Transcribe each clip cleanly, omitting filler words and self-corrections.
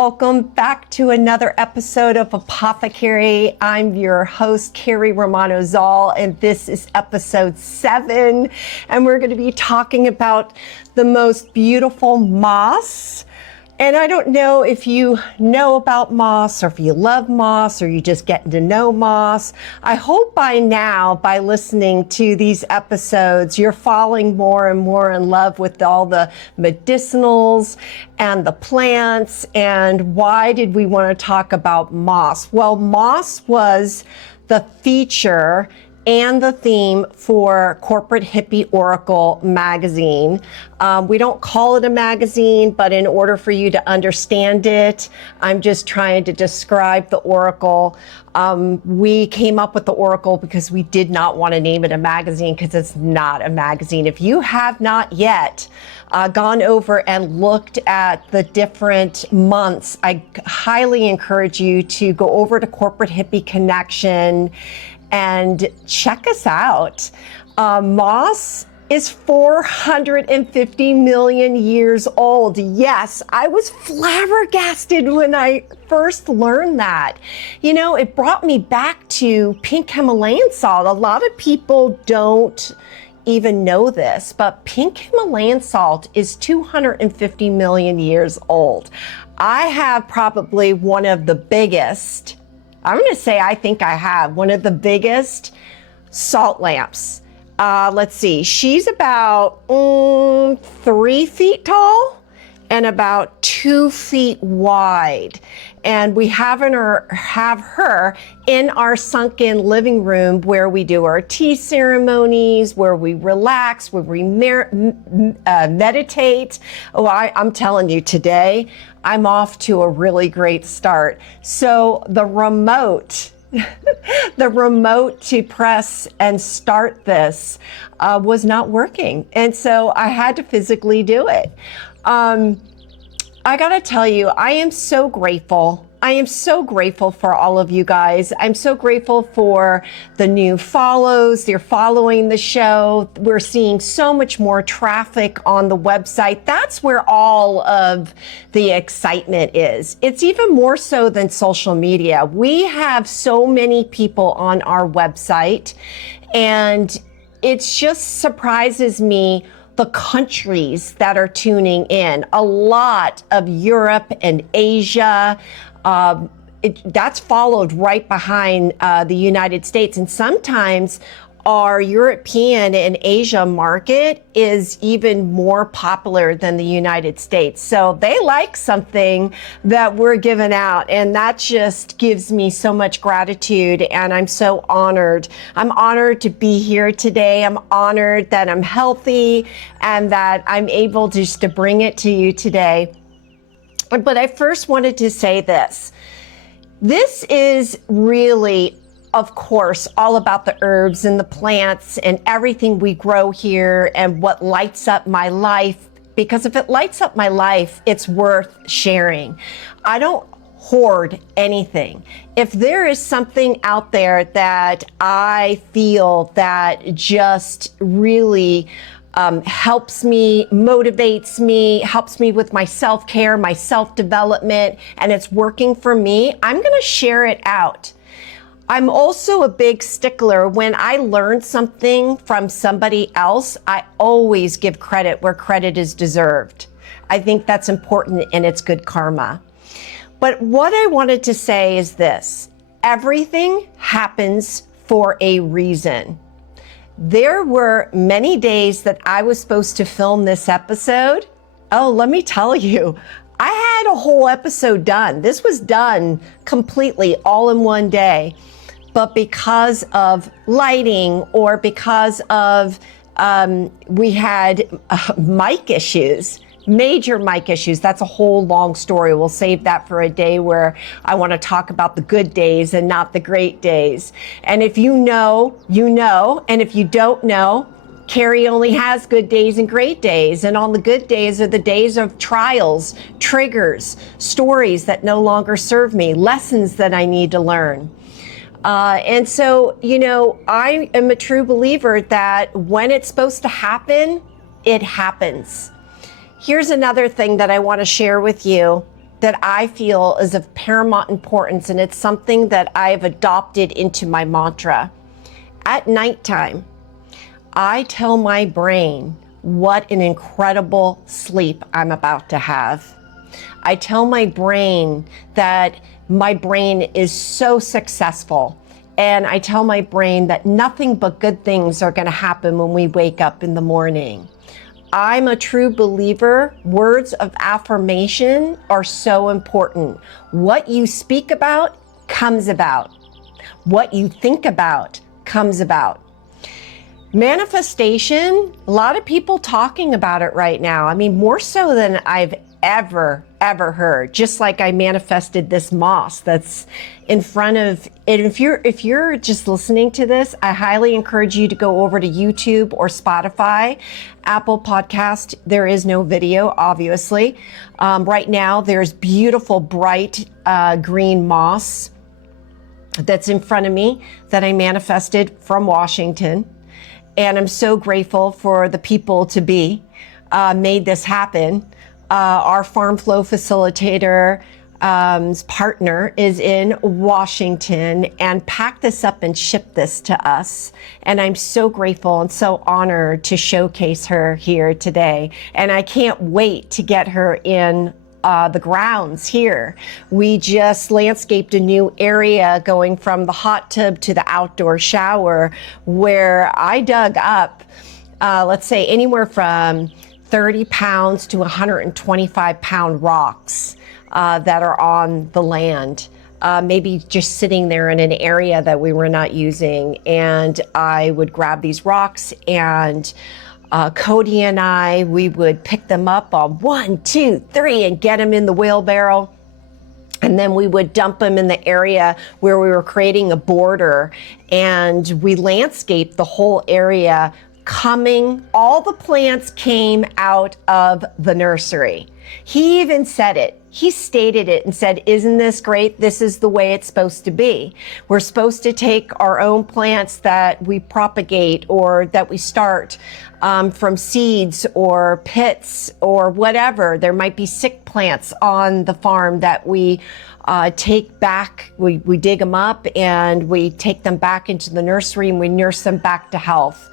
Welcome back to another episode of ApotheKerry. I'm your host, Kerry Romano-Zoll, and this is episode 7. And we're going to be talking about the most beautiful moss. And I don't know if you know about moss or if you love moss or you just getting to know moss. I hope by now, by listening to these episodes, you're falling more and more in love with all the medicinals and the plants. And why did we want to talk about moss? Well, moss was the feature and the theme for Corporate Hippie Oracle magazine. We don't call it a magazine, but in order for you to understand it, I'm just trying to describe the Oracle. We came up with the Oracle because we did not want to name it a magazine because it's not a magazine. If you have not yet gone over and looked at the different months, I highly encourage you to go over to Corporate Hippie Connection and check us out. Moss is 450 million years old. Yes, I was flabbergasted when I first learned that. You know, it brought me back to pink Himalayan salt. A lot of people don't even know this, but pink Himalayan salt is 250 million years old. I have probably one of the biggest, I'm going to say I think I have one of the biggest salt lamps. Let's see, she's about 3 feet tall and about 2 feet wide. And we have her in our sunken living room where we do our tea ceremonies, where we relax, where we meditate. Oh, I'm telling you, today I'm off to a really great start. So the remote to press and start this was not working. And so I had to physically do it. I gotta tell you, I am so grateful. I am so grateful for all of you guys. I'm so grateful for the new follows. You're following the show. We're seeing so much more traffic on the website. That's where all of the excitement is. It's even more so than social media. We have so many people on our website, and it just surprises me the countries that are tuning in. A lot of Europe and Asia. That's followed right behind the United States. And sometimes our European and Asia market is even more popular than the United States. So they like something that we're giving out. And that just gives me so much gratitude. And I'm so honored. I'm honored to be here today. I'm honored that I'm healthy and that I'm able just to bring it to you today. But I first wanted to say this. This is really, of course, all about the herbs and the plants and everything we grow here and what lights up my life. Because if it lights up my life, it's worth sharing. I don't hoard anything. If there is something out there that I feel that just really helps me, motivates me, helps me with my self-care, my self-development, and it's working for me, I'm going to share it out. I'm also a big stickler. When I learn something from somebody else, I always give credit where credit is deserved. I think that's important and it's good karma. But what I wanted to say is this: everything happens for a reason. There were many days that I was supposed to film this episode. Oh, let me tell you, I had a whole episode done. This was done completely all in one day. But because of lighting or because of we had mic issues, major mic issues. That's a whole long story. We'll save that for a day where I want to talk about the good days and not the great days. And if you know, you know. And if you don't know, Kerry only has good days and great days. And on the good days are the days of trials, triggers, stories that no longer serve me, lessons that I need to learn. And so, you know, I am a true believer that when it's supposed to happen, it happens. Here's another thing that I want to share with you. that I feel is of paramount importance, and it's something that I've adopted into my mantra. At nighttime, I tell my brain what an incredible sleep I'm about to have. I tell my brain that my brain is so successful. And I tell my brain that nothing but good things are going to happen when we wake up in the morning. I'm a true believer. Words of affirmation are so important. What you speak about comes about. What you think about comes about. Manifestation, a lot of people talking about it right now. I mean, more so than I've ever heard. Just like I manifested this moss that's in front of it. If you're just listening to this, I highly encourage you to go over to YouTube or Spotify, Apple Podcast. There is no video, obviously. Right now, there's beautiful, bright green moss that's in front of me that I manifested from Washington. And I'm so grateful for the people to be made this happen. Our farm flow facilitator partner is in Washington and packed this up and shipped this to us. And I'm so grateful and so honored to showcase her here today. And I can't wait to get her in the grounds here. We just landscaped a new area going from the hot tub to the outdoor shower, where I dug up, let's say anywhere from 30 pounds to 125 pound rocks that are on the land, maybe just sitting there in an area that we were not using. And I would grab these rocks, and Cody and I, we would pick them up on 1, 2, 3 and get them in the wheelbarrow. And then we would dump them in the area where we were creating a border, and we landscaped the whole area. All the plants came out of the nursery. He even said it. He stated it and said, "Isn't this great? This is the way it's supposed to be. We're supposed to take our own plants that we propagate or that we start from seeds or pits or whatever. There might be sick plants on the farm that we take back. We dig them up and we take them back into the nursery and we nurse them back to health."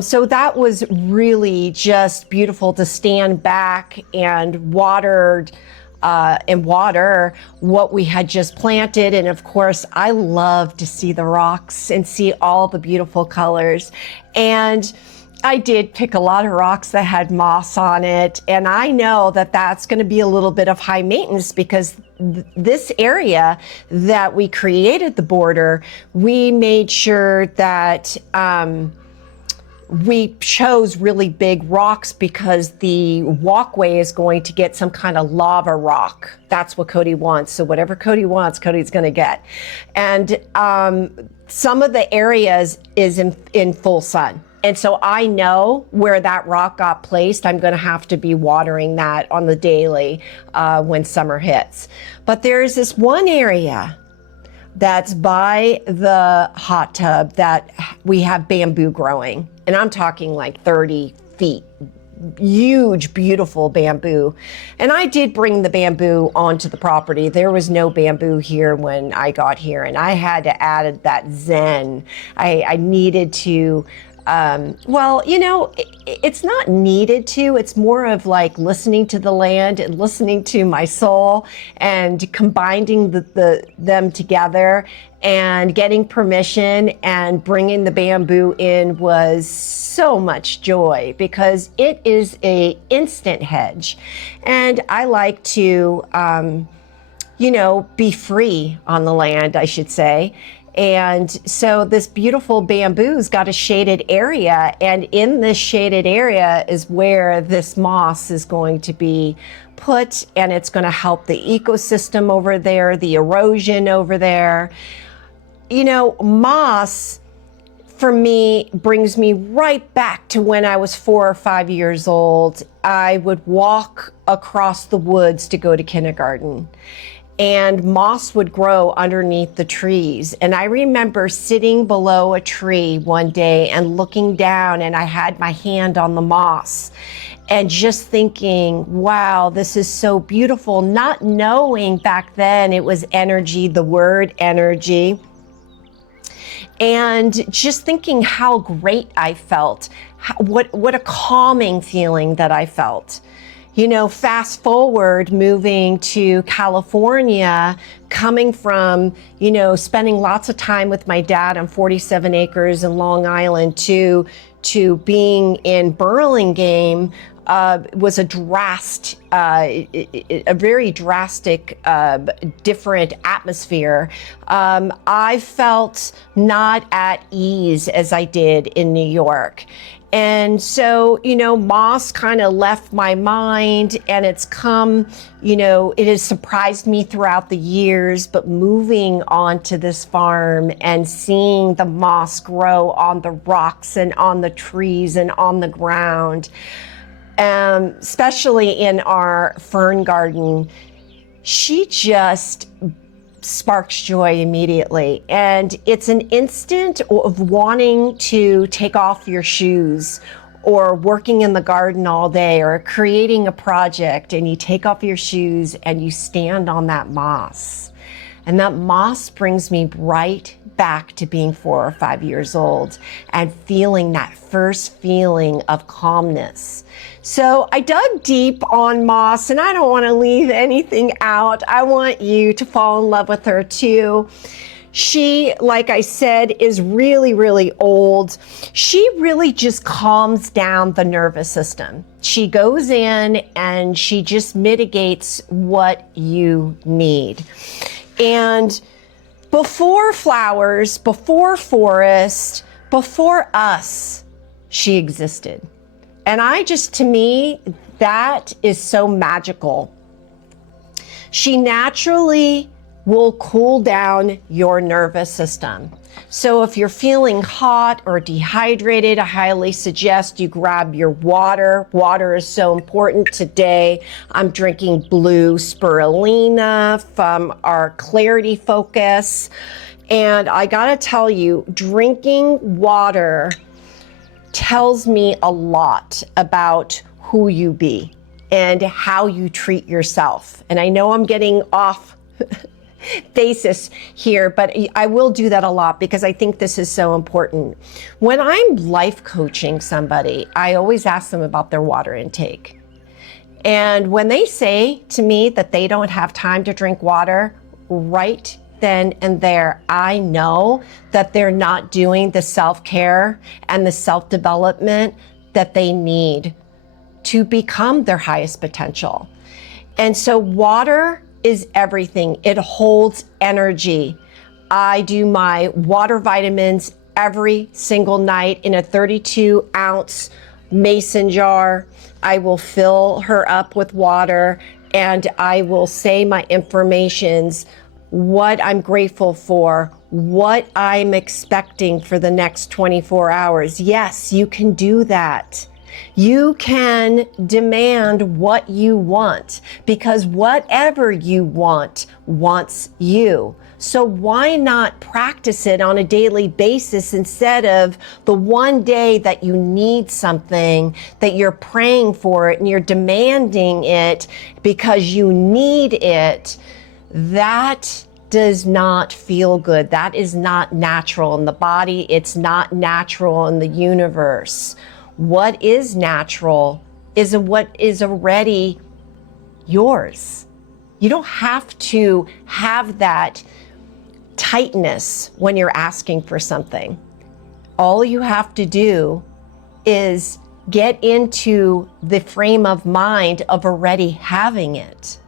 So that was really just beautiful to stand back and water what we had just planted. And of course, I love to see the rocks and see all the beautiful colors. And I did pick a lot of rocks that had moss on it. And I know that that's going to be a little bit of high maintenance, because this area that we created the border, we made sure that we chose really big rocks, because the walkway is going to get some kind of lava rock. That's what Cody wants. So whatever Cody wants, Cody's going to get. And some of the areas is in full sun. And so I know where that rock got placed. I'm going to have to be watering that on the daily when summer hits. But there's this one area that's by the hot tub that we have bamboo growing. And I'm talking like 30 feet, huge, beautiful bamboo. And I did bring the bamboo onto the property. There was no bamboo here when I got here, and I had to add that zen. I needed to, well, you know, it's not needed to, it's more of like listening to the land and listening to my soul and combining them together and getting permission and bringing the bamboo in was so much joy, because it is a instant hedge. And I like to, you know, be free on the land, I should say. And so this beautiful bamboo's got a shaded area, and in this shaded area is where this moss is going to be put, and it's going to help the ecosystem over there, the erosion over there. You know, moss for me brings me right back to when I was 4 or 5 years old. I would walk across the woods to go to kindergarten, and moss would grow underneath the trees. And I remember sitting below a tree one day and looking down, and I had my hand on the moss. and just thinking, wow, this is so beautiful, not knowing back then it was energy, the word energy. And just thinking how great I felt, what a calming feeling that I felt. You know, fast forward, moving to California, coming from, you know, spending lots of time with my dad on 47 acres in Long Island to being in Burlingame, was a very drastic, different atmosphere. I felt not at ease as I did in New York. And so, you know, moss kind of left my mind, and it's come, you know, it has surprised me throughout the years, but moving onto this farm and seeing the moss grow on the rocks and on the trees and on the ground, especially in our fern garden, she just sparks joy immediately. And it's an instant of wanting to take off your shoes, or working in the garden all day, or creating a project, and you take off your shoes and you stand on that moss. And that moss brings me right back to being 4 or 5 years old and feeling that first feeling of calmness. So I dug deep on moss, and I don't want to leave anything out. I want you to fall in love with her too. She, like I said, is really, really old. She really just calms down the nervous system. She goes in and she just mitigates what you need. And before flowers, before forest, before us, she existed. And to me, that is so magical. She naturally will cool down your nervous system. So if you're feeling hot or dehydrated, I highly suggest you grab your water. Water is so important today. I'm drinking blue spirulina from our Clarity Focus. And I gotta tell you, drinking water tells me a lot about who you be and how you treat yourself. And I know I'm getting off basis here, but I will do that a lot because I think this is so important. When I'm life coaching somebody, I always ask them about their water intake. And when they say to me that they don't have time to drink water, right then and there, I know that they're not doing the self-care and the self-development that they need to become their highest potential. And so water is everything. It holds energy. I do my water vitamins every single night in a 32-ounce mason jar. I will fill her up with water, and I will say my informations, what I'm grateful for, what I'm expecting for the next 24 hours. Yes, you can do that. You can demand what you want, because whatever you want wants you. So why not practice it on a daily basis instead of the one day that you need something, that you're praying for it and you're demanding it because you need it? That does not feel good. That is not natural in the body. It's not natural in the universe. What is natural is what is already yours. You don't have to have that tightness when you're asking for something. All you have to do is get into the frame of mind of already having it.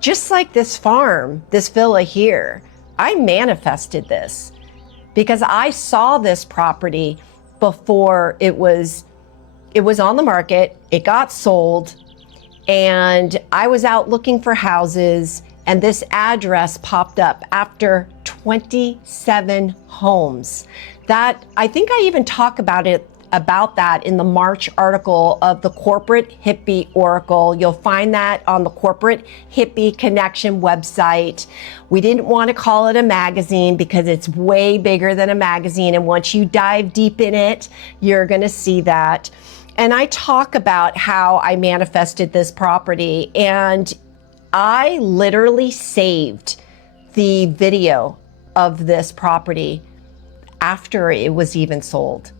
Just like this farm, this villa here, I manifested this because I saw this property before it was on the market, it got sold, and I was out looking for houses, and this address popped up after 27 homes. That, I think I even talk about that in the March article of the Corporate Hippie Oracle. You'll find that on the Corporate Hippie Connection website. We didn't want to call it a magazine because it's way bigger than a magazine. And once you dive deep in it, you're going to see that. And I talk about how I manifested this property, and I literally saved the video of this property after it was even sold.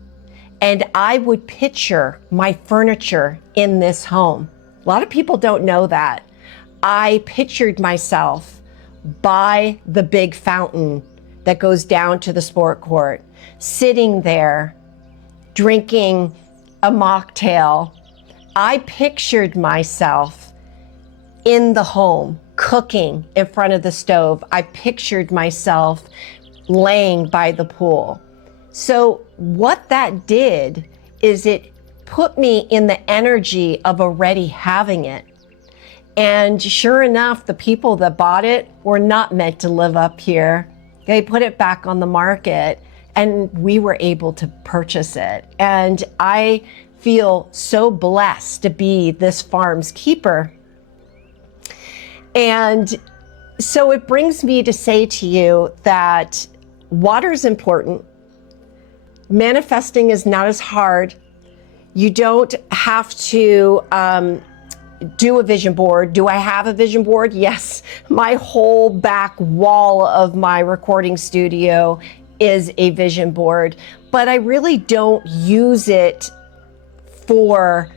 And I would picture my furniture in this home. A lot of people don't know that. I pictured myself by the big fountain that goes down to the sport court, sitting there, drinking a mocktail. I pictured myself in the home, cooking in front of the stove. I pictured myself laying by the pool. So what that did is it put me in the energy of already having it. And sure enough, the people that bought it were not meant to live up here. They put it back on the market, and we were able to purchase it. And I feel so blessed to be this farm's keeper. And so it brings me to say to you that water is important. Manifesting is not as hard. You don't have to do a vision board. Do I have a vision board? Yes. My whole back wall of my recording studio is a vision board, but I really don't use it for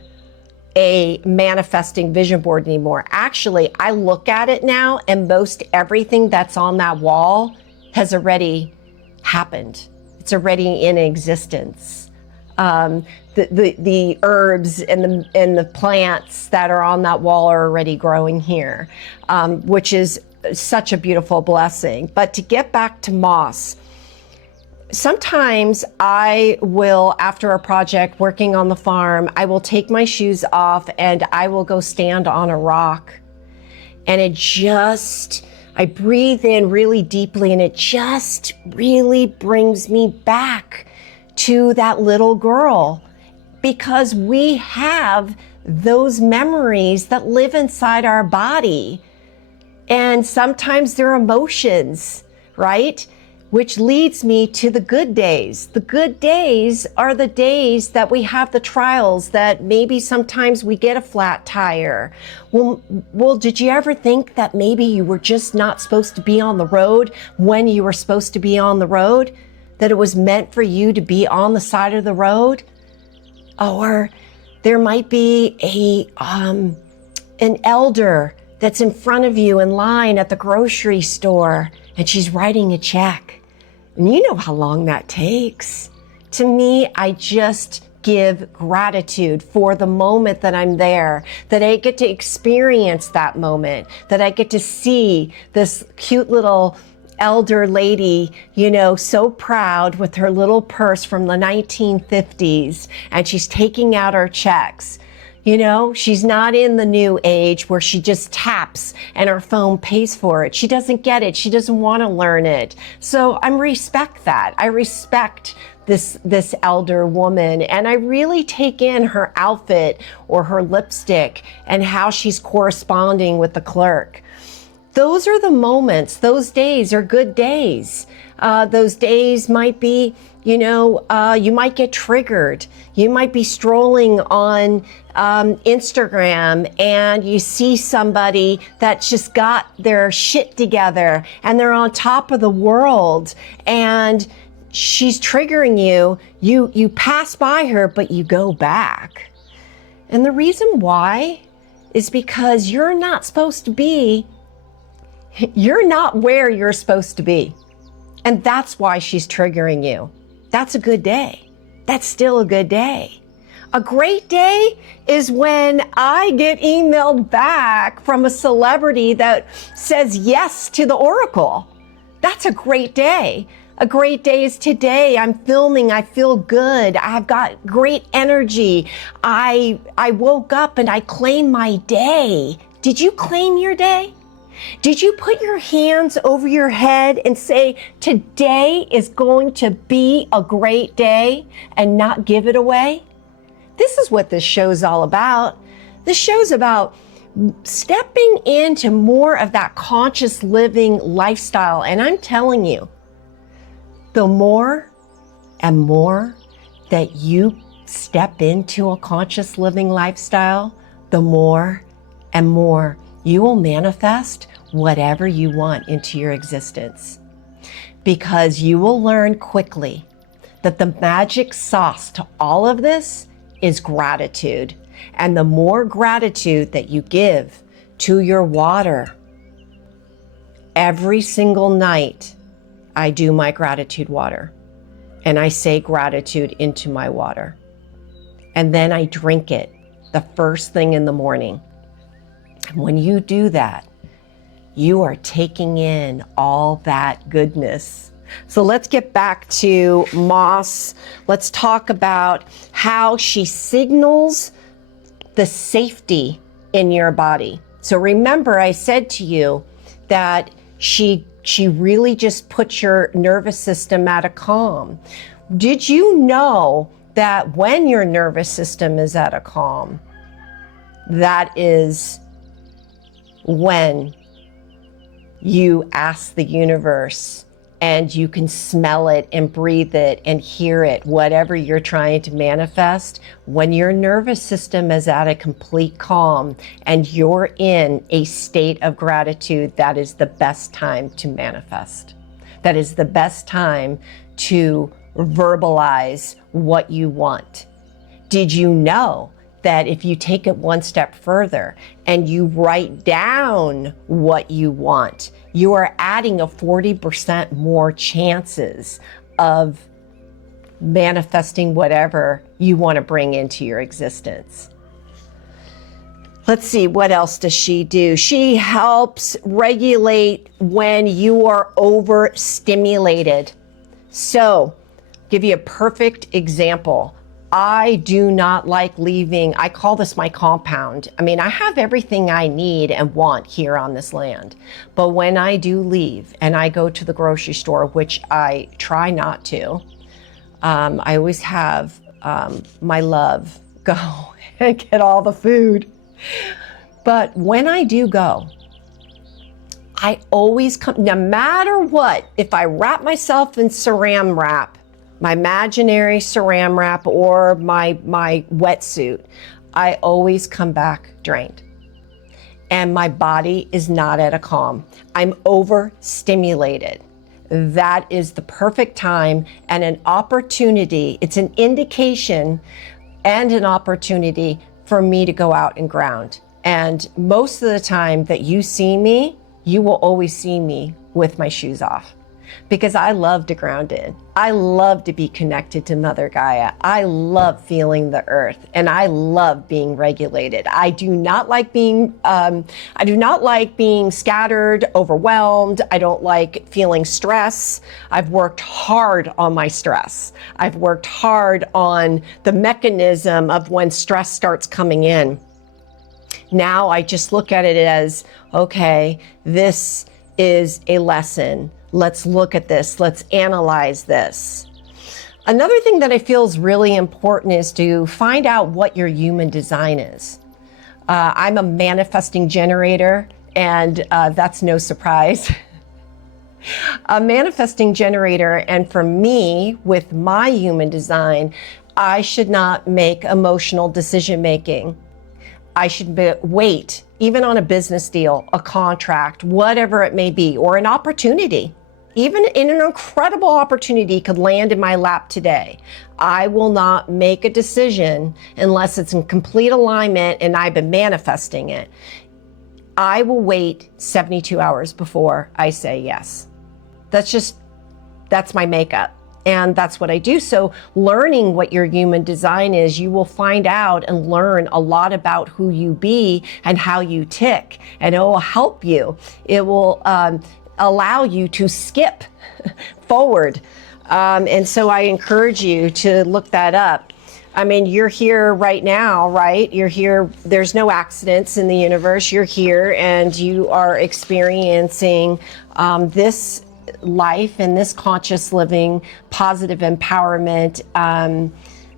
a manifesting vision board anymore. Actually, I look at it now, and most everything that's on that wall has already happened. It's already in existence. The herbs and the plants that are on that wall are already growing here, which is such a beautiful blessing. But to get back to moss, sometimes I will, after a project working on the farm, I will take my shoes off and I will go stand on a rock. And I breathe in really deeply, and it just really brings me back to that little girl, because we have those memories that live inside our body. And sometimes they're emotions, right? Which leads me to the good days. The good days are the days that we have the trials, that maybe sometimes we get a flat tire. Well, did you ever think that maybe you were just not supposed to be on the road when you were supposed to be on the road? That it was meant for you to be on the side of the road? Or there might be an elder that's in front of you in line at the grocery store, and she's writing a check. And you know how long that takes. To me, I just give gratitude for the moment that I'm there, that I get to experience that moment, that I get to see this cute little elder lady, so proud with her little purse from the 1950s, and she's taking out her checks. She's not in the new age where she just taps and her phone pays for it. She doesn't get it. She doesn't want to learn it. So I respect that. I respect this elder woman, and I really take in her outfit or her lipstick and how she's corresponding with the clerk. Those are the moments. Those days are good days. Those days might be, you might get triggered. You might be strolling on Instagram and you see somebody that's just got their shit together and they're on top of the world and she's triggering you. You pass by her, but you go back. And the reason why is because you're not where you're supposed to be. And that's why she's triggering you. That's a good day. That's still a good day. A great day is when I get emailed back from a celebrity that says yes to the Oracle. That's a great day. A great day is today. I'm filming. I feel good. I've got great energy. I woke up and I claimed my day. Did you claim your day? Did you put your hands over your head and say, today is going to be a great day, and not give it away? This is what this show's all about. This show's about stepping into more of that conscious living lifestyle. And I'm telling you, the more and more that you step into a conscious living lifestyle, the more and more you will manifest whatever you want into your existence. Because you will learn quickly that the magic sauce to all of this is gratitude. And the more gratitude that you give to your water, every single night I do my gratitude water and I say gratitude into my water. And then I drink it the first thing in the morning. And when you do that, you are taking in all that goodness. So let's get back to moss. Let's talk about how she signals the safety in your body. So remember, I said to you that she really just puts your nervous system at a calm. Did you know that when your nervous system is at a calm, that is when you ask the universe and you can smell it and breathe it and hear it, whatever you're trying to manifest. When your nervous system is at a complete calm and you're in a state of gratitude, that is the best time to manifest. That is the best time to verbalize what you want. Did you know that if you take it one step further and you write down what you want, you are adding a 40% more chances of manifesting whatever you want to bring into your existence? Let's see, what else does she do? She helps regulate when you are overstimulated. So, give you a perfect example. I do not like leaving. I call this my compound. I mean, I have everything I need and want here on this land. But when I do leave and I go to the grocery store, which I try not to, I always have my love go and get all the food. But when I do go, I always come, no matter what, if I wrap myself in saran wrap, my imaginary saran wrap or my wetsuit, I always come back drained. And my body is not at a calm. I'm overstimulated. That is the perfect time and an opportunity. It's an indication and an opportunity for me to go out and ground. And most of the time that you see me, you will always see me with my shoes off. Because I love to ground in. I love to be connected to Mother Gaia. I love feeling the earth, and I love being regulated. I do not like being scattered, overwhelmed. I don't like feeling stress. I've worked hard on my stress. I've worked hard on the mechanism of when stress starts coming in. Now I just look at it as, okay, this is a lesson. Let's look at this. Let's analyze this. Another thing that I feel is really important is to find out what your human design is. I'm a manifesting generator, and that's no surprise. A manifesting generator, and for me, with my human design, I should not make emotional decision making. I should wait, even on a business deal, a contract, whatever it may be, or an opportunity. Even in an incredible opportunity could land in my lap today. I will not make a decision unless it's in complete alignment and I've been manifesting it. I will wait 72 hours before I say yes. That's my makeup. And that's what I do. So learning what your human design is, you will find out and learn a lot about who you be and how you tick. And it will help you. It will allow you to skip forward. And so I encourage you to look that up. I mean, you're here right now, right? You're here. There's no accidents in the universe. You're here and you are experiencing this life and this conscious living, positive empowerment,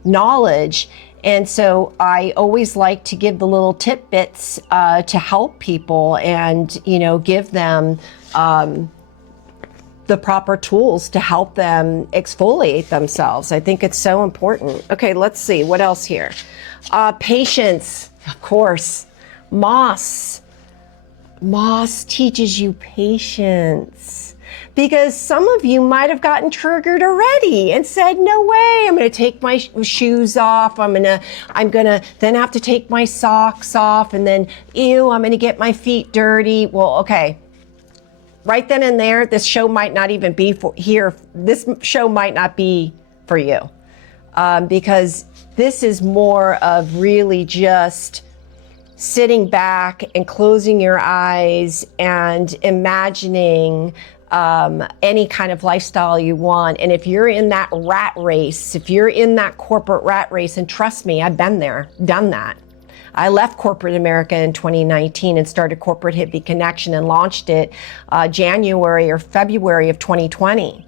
knowledge. And so I always like to give the little tidbits to help people and, give them the proper tools to help them exfoliate themselves. I think it's so important. Okay, let's see what else here. Patience, of course. Moss teaches you patience, because some of you might have gotten triggered already and said, no way, I'm going to take my shoes off. I'm going to then have to take my socks off, and then, ew, I'm going to get my feet dirty. Well, okay. Right then and there, this show might not even be this show might not be for you, because this is more of really just sitting back and closing your eyes and imagining any kind of lifestyle you want. And if you're in that rat race, if you're in that corporate rat race, and trust me, I've been there, done that. I left corporate America in 2019 and started Corporate Hippie Connection and launched it January or February of 2020.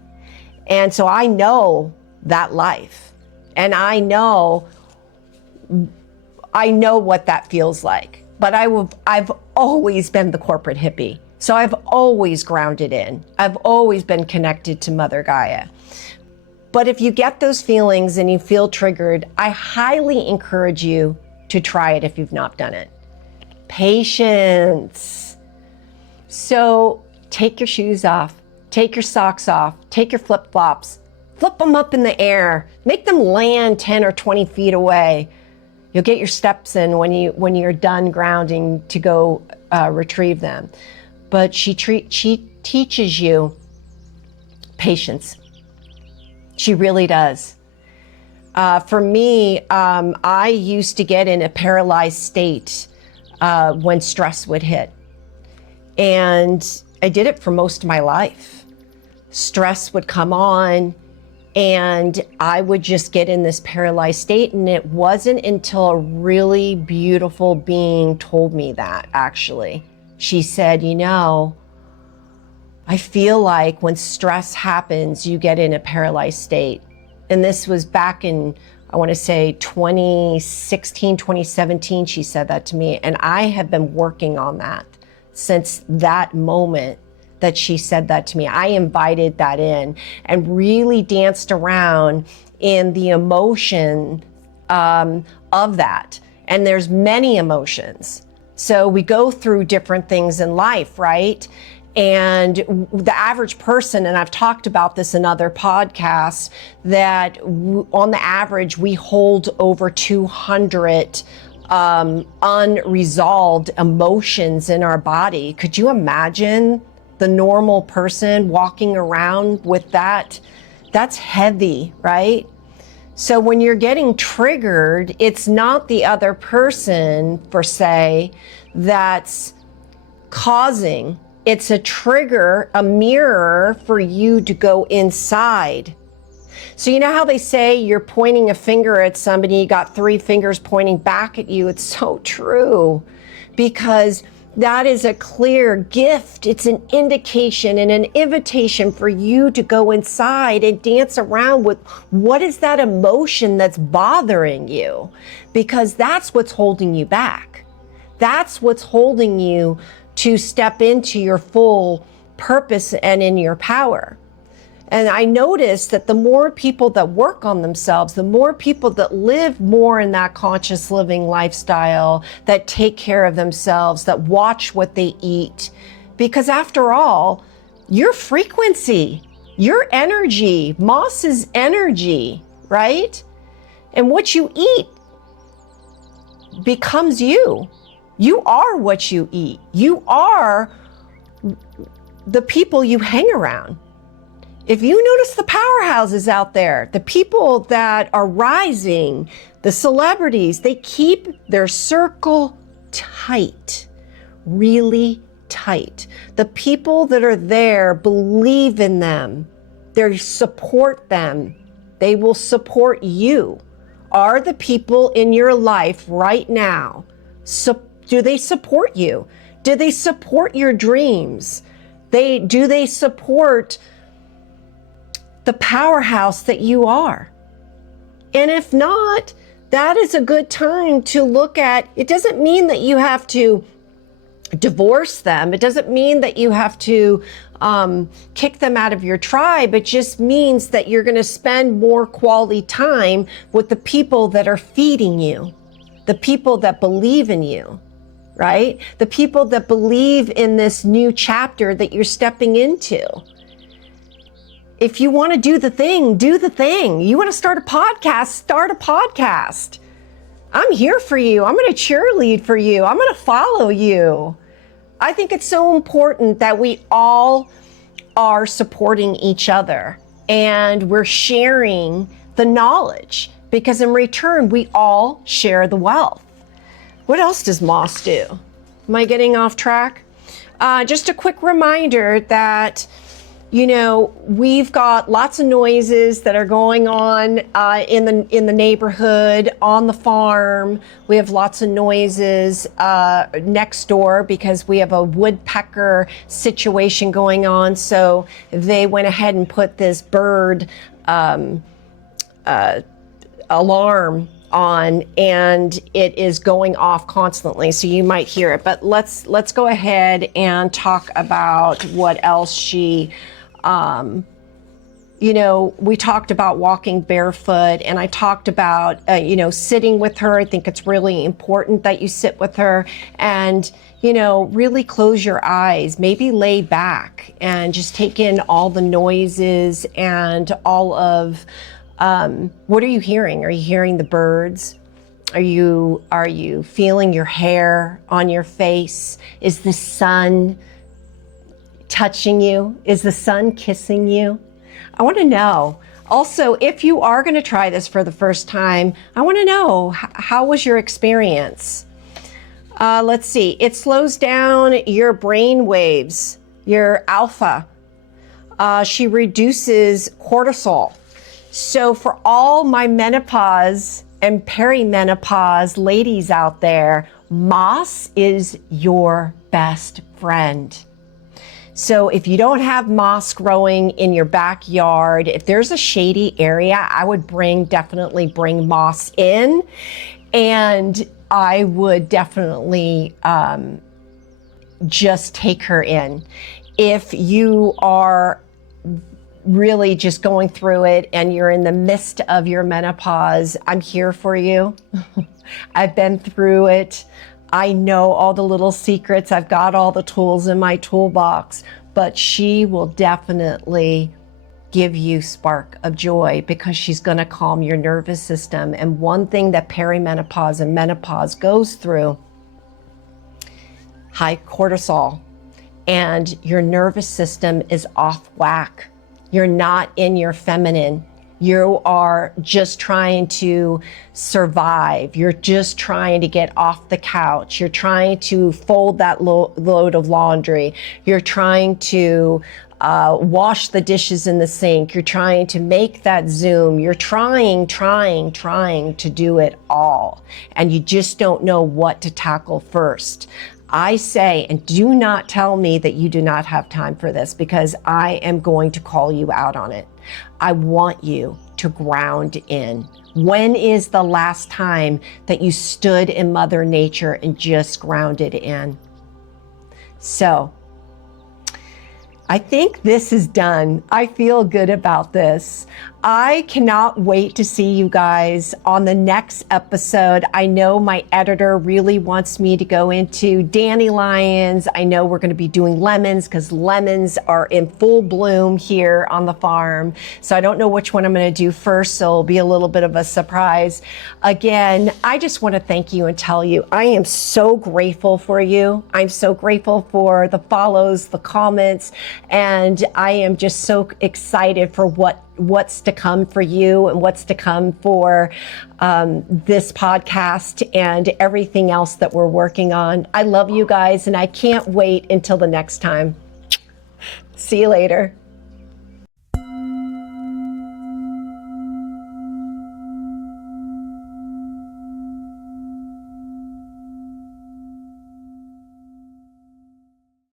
And so I know that life, and I know what that feels like. But I've always been the corporate hippie. So I've always grounded in. I've always been connected to Mother Gaia. But if you get those feelings and you feel triggered, I highly encourage you to try it if you've not done it. Patience. So take your shoes off, take your socks off, take your flip-flops, flip them up in the air, make them land 10 or 20 feet away. You'll get your steps in when you're done grounding to go retrieve them. But she teaches you patience. She really does. For me, I used to get in a paralyzed state when stress would hit. And I did it for most of my life. Stress would come on, and I would just get in this paralyzed state. And it wasn't until a really beautiful being told me that, actually. She said, you know, I feel like when stress happens, you get in a paralyzed state. And this was back in, I want to say 2016, 2017, she said that to me. And I have been working on that since that moment that she said that to me. I invited that in and really danced around in the emotion of that. And there's many emotions. So we go through different things in life, right? And the average person, and I've talked about this in other podcasts, that on the average, we hold over 200 unresolved emotions in our body. Could you imagine the normal person walking around with that? That's heavy, right? So when you're getting triggered, it's not the other person, per se, that's causing. It's a trigger, a mirror for you to go inside. So you know how they say you're pointing a finger at somebody, you got 3 fingers pointing back at you? It's so true, because that is a clear gift. It's an indication and an invitation for you to go inside and dance around with what is that emotion that's bothering you, because that's what's holding you back. That's what's holding you to step into your full purpose and in your power. And I noticed that the more people that work on themselves, the more people that live more in that conscious living lifestyle, that take care of themselves, that watch what they eat. Because after all, your frequency, your energy, moss is energy, right? And what you eat becomes you. You are what you eat. You are the people you hang around. If you notice the powerhouses out there, the people that are rising, the celebrities, they keep their circle tight, really tight. The people that are there believe in them. They support them. They will support you. Are the people in your life right now, do they support you? Do they support your dreams? Do they support the powerhouse that you are? And if not, that is a good time to look at. It doesn't mean that you have to divorce them. It doesn't mean that you have to kick them out of your tribe. It just means that you're going to spend more quality time with the people that are feeding you, the people that believe in you, right? The people that believe in this new chapter that you're stepping into. If you want to do the thing, do the thing. You want to start a podcast, start a podcast. I'm here for you. I'm going to cheerlead for you. I'm going to follow you. I think it's so important that we all are supporting each other and we're sharing the knowledge, because in return, we all share the wealth. What else does moss do? Am I getting off track? Just a quick reminder that, you know, we've got lots of noises that are going on in the neighborhood, on the farm. We have lots of noises next door because we have a woodpecker situation going on. So they went ahead and put this bird alarm on, and it is going off constantly, so you might hear it. But let's go ahead and talk about what else she you know, we talked about walking barefoot, and I talked about, you know, sitting with her. I think it's really important that you sit with her and, you know, really close your eyes, maybe lay back and just take in all the noises and all of, what are you hearing? Are you hearing the birds? Are you feeling your hair on your face? Is the sun touching you? Is the sun kissing you? I want to know. Also, if you are going to try this for the first time, I want to know, how was your experience? Let's see. It slows down your brain waves, your alpha. She reduces cortisol. So for all my menopause and perimenopause ladies out there, moss is your best friend. So if you don't have moss growing in your backyard, if there's a shady area, I would definitely bring moss in, and I would definitely just take her in. If you are really just going through it and you're in the midst of your menopause, I'm here for you. I've been through it. I know all the little secrets. I've got all the tools in my toolbox, but she will definitely give you spark of joy because she's going to calm your nervous system. And one thing that perimenopause and menopause goes through, high cortisol, and your nervous system is off whack. You're not in your feminine. You are just trying to survive. You're just trying to get off the couch. You're trying to fold that load of laundry. You're trying to wash the dishes in the sink. You're trying to make that Zoom. You're trying to do it all. And you just don't know what to tackle first. I say, and do not tell me that you do not have time for this, because I am going to call you out on it. I want you to ground in. When is the last time that you stood in Mother Nature and just grounded in? So, I think this is done. I feel good about this. I cannot wait to see you guys on the next episode. I know my editor really wants me to go into dandelions. I know we're going to be doing lemons because lemons are in full bloom here on the farm. So I don't know which one I'm going to do first, so it'll be a little bit of a surprise. Again, I just want to thank you and tell you I am so grateful for you. I'm so grateful for the follows, the comments, and I am just so excited for what's to come for you and what's to come for this podcast and everything else that we're working on. I love you guys, and I can't wait until the next time. See you later.